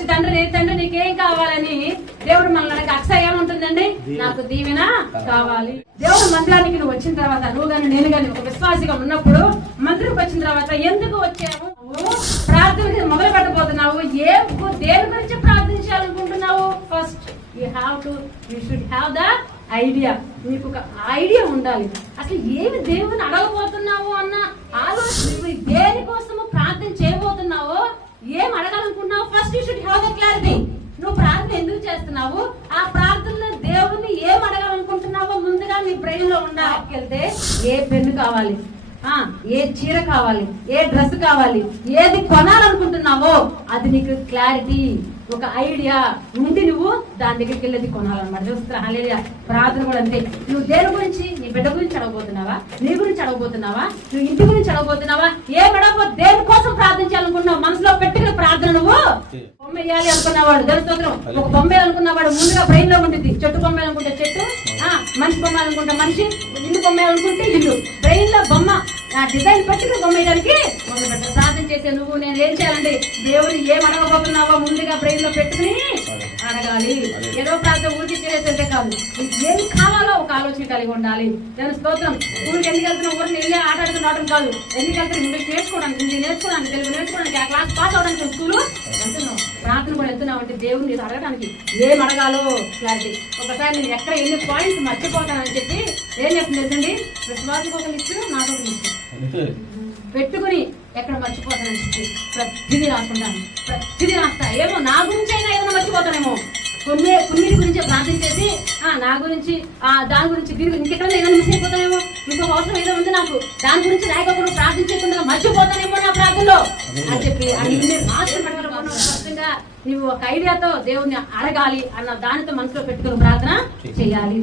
వచ్చి తండ్రి నీకేం కావాలని దేవుడు మనల్ని అక్షయ ఏముంటుందండి, నాకు దీవెన కావాలి. దేవుడు మందిరానికి నువ్వు వచ్చిన తర్వాత, నువ్వు గాని నేను గాని ఒక విశ్వాసిగా ఉన్నప్పుడు మందిరానికి వచ్చిన తర్వాత ఎందుకు వచ్చావు, ప్రార్థన మొదలు పెట్టబోతున్నావు, దేని గురించి ప్రార్థించాలనుకుంటున్నావు? First you should have the idea. మీకు ఒక ఐడియా ఉండాలి, అసలు ఏమి దేవుని అడగబోతున్నావు అన్న ఆలోచన. నువ్వు దేనికోసము ప్రార్థన చేయబోతున్నావో, ఏం అడగాలనుకుంటున్నావు, first you should have the clarity. నువ్వు ప్రార్థన ఎందుకు చేస్తున్నావు, ఆ ప్రార్థనలో దేవుణ్ణి ఏం అడగాలనుకుంటున్నావో ముందుగా నీ బ్రెయిన్ లో ఉండాలి. ఏ పెన్ను కావాలి, ఏ చీర కావాలి, ఏ డ్రెస్ కావాలి, ఏది కొనాలనుకుంటున్నావో అది నీకు క్లారిటీ, ఒక ఐడియా ఉండి నువ్వు దాని దగ్గరికి వెళ్ళేది కొనాలన్నమాట. చూస్తా హల్లెలూయా. ప్రార్థన కూడా అంతే. నువ్వు దేని గురించి, నీ బిడ్డ గురించి అడగబోతున్నావా, నీ గురించి అడగబోతున్నావా, నువ్వు ఇంటి గురించి అడగబోతున్నావా, దేనికోసం ప్రార్థించాలనుకున్నావు మనసులో పెట్టుకుని ప్రార్థన. నువ్వు బొమ్మ వేయాలి అనుకున్నవాడు, దళితోత్రం ఒక బొమ్మ వేయాలనుకున్నవాడు ముందుగా బ్రెయిన్ లో ఉంటుంది. చెట్టు బొమ్మ వేయాలనుకుంటే చెట్టు, మనిషి బొమ్మ వేయాలనుకుంటే మనిషి, ఇల్లు బొమ్మ వేయాలనుకుంటే ఇల్లు. బ్రెయిన్ లో బొమ్మ డిజైన్ పెట్టుకుని బొమ్మ వేయడానికి మొదలు పెట్టారు. ప్రార్థన చేసే నువ్వు నేను ఏం చేయాలంటే దేవుని ఏం అడగబోతున్నావో ముందుగా బ్రెయిన్ లో పెట్టుకుని అడగాలి. ఏదో ప్రార్థన ఊరికి చేసేసే కాదు, ఏం కావాలో ఒక ఆలోచన కలిగి ఉండాలి. నేను స్తోత్రం. స్కూల్కి ఎందుకు వెళ్తున్నా, ఊరిని వెళ్ళి ఆట ఆడుకుని రావడం కాదు. ఎందుకు వెళ్తారు, ఇంగ్లీష్ నేర్చుకోవడానికి, హిందీ నేర్చుకోవడానికి, తెలుగు నేర్చుకోవడానికి, ఆ క్లాస్ పాస్ అవడానికి స్కూల్ వెళ్తున్నావు. ప్రార్థన కూడా వెళ్తున్నావు అంటే దేవుని అడగడానికి ఏం అడగాలో క్లారిటీ. ఒకసారి నేను ఎక్కడ ఎన్ని పాయింట్స్ మర్చిపోతానని చెప్పి ఏం చేస్తుంది తెలుసండి, విశ్వాసం ఒక లిస్టు, నాకు ఒక లిస్టు పెట్టుకుని ఎక్కడ మర్చిపోతానని చెప్పి ప్రతిదీ రాసుకుంటాను. ప్రతిదీ రాస్తా. ఏమో నా గురించి అయినా ఏదైనా మర్చిపోతానేమో, కొన్నిటి గురించి ప్రార్థన చేసి నా గురించి దాని గురించి దీని ఇంకెక్కడ ఏదైనా మిస్ అయిపోతానేమో, ఇంకొక అవసరం ఏదో ఉంది నాకు, దాని గురించి రాయకుండా ప్రార్థించకుండా మర్చిపోతానేమో నా ప్రార్థనలో అని చెప్పి అన్ని రాష్ట్రం పెట్టుకుని స్పష్టంగా నువ్వు ఒక ఐడియాతో దేవుణ్ణి అడగాలి అన్న దానితో మనసులో పెట్టుకుని ప్రార్థన చేయాలి.